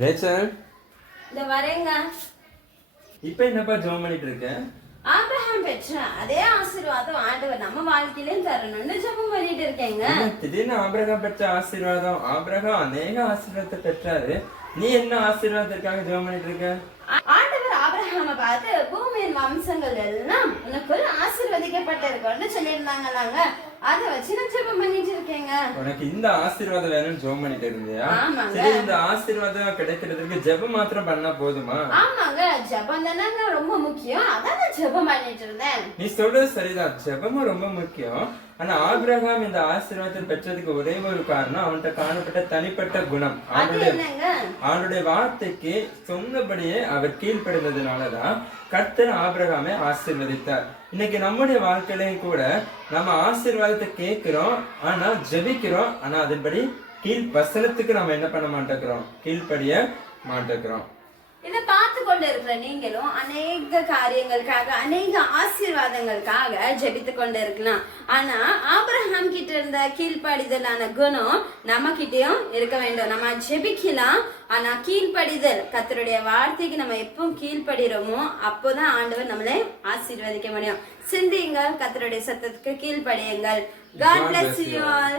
Rachel இந்த வரேங்க. இப்போ என்னப்பா ஜெபம் பண்ணிட்டு இருக்க? ஆபிரகாம் பெற்ற அதே ஆசீர்வாதம் ஆண்டவர் நம்ம வாழ்க்கையிலும் தரணும்னு ஜெபம் பண்ணிட்டு இருக்கேங்க. திடீர்னு ஆபிரகாம் பெற்ற ஆசீர்வாதம், ஆபிரகாம் அநேக ஆசீர்வாதத்தை பெற்றாரு. நீ என்ன ஆசீர்வாதத்திற்காக ஜெபம் பண்ணிட்டு இருக்க? ஆண்டவர் ஆபிரகாம பார்த்து பூமியின் வம்சங்கள் எல்லாம் உனக்குள் ஆசீர்வதிக்கப்பட்டிருக்கோன்னு சொல்லியிருந்தாங்களாங்க. அதை வச்சு நான் ஜெபம் பண்ணிட்டு இருக்கேங்க. உனக்கு இந்த ஆசீர்வாதம் வேணும்னு ஜெபம் பண்ணிட்டு இருந்தியா? ஆமாங்க. சரி, இந்த ஆசீர்வாதம் கிடைக்கிறதுக்கு ஜெபம் மாத்திரம் பண்ணா போதுமா? ஆமாங்க, ஜெபம் தானே ரொம்ப முக்கியம். அதான் நான் ஜெபம் பண்ணிட்டு இருந்தேன். நீ சொல்றது சரிதான், ஜெபமும் ரொம்ப முக்கியம். ஆனா ஆபிரகாம் இந்த ஆசீர்வாதத்தை பெற்றதுக்கு ஒரே ஒரு காரணம் அவன்கிட்ட காணப்பட்ட தனிப்பட்ட குணம். அவனுடைய வார்த்தைக்கு சொன்னபடியே அவர் கீழ்ப்படிந்ததுனாலதான் கர்த்தர் ஆபிரகாமை ஆசீர்வதித்தார். இன்னைக்கு நம்முடைய வாழ்க்கையிலையும் கூட நம்ம ஆசீர்வாதத்தை கேட்கிறோம், ஆனா ஜெபிக்கிறோம், ஆனா அதன்படி வசனத்துக்கு நம்ம என்ன பண்ண மாட்டேங்கிறோம், கீழ்ப்படிய மாட்டேங்கிறோம். இதை பார்த்து கொண்டு இருக்கிற நீங்களும் அநேக காரியங்களுக்காக அநேக ஆசீர்வாதங்களுக்காக ஜெபித்து கொண்டு இருக்கலாம். ஆனா ஆபிரகாம் கிட்ட இருந்த கீழ்ப்படிதலான குணம் நம்ம கிட்டயும் இருக்க வேண்டும். நம்ம ஜெபிக்கலாம், ஆனா கீழ்ப்படிதல், கர்த்தருடைய வார்த்தைக்கு நம்ம எப்பவும் கீழ்ப்படுகிறோமோ அப்போதான் ஆண்டவர் நம்மளை ஆசீர்வதிக்க முடியும். சிந்தியுங்கள், கர்த்தருடைய சத்தத்துக்கு கீழ்ப்படியுங்கள். God bless you all.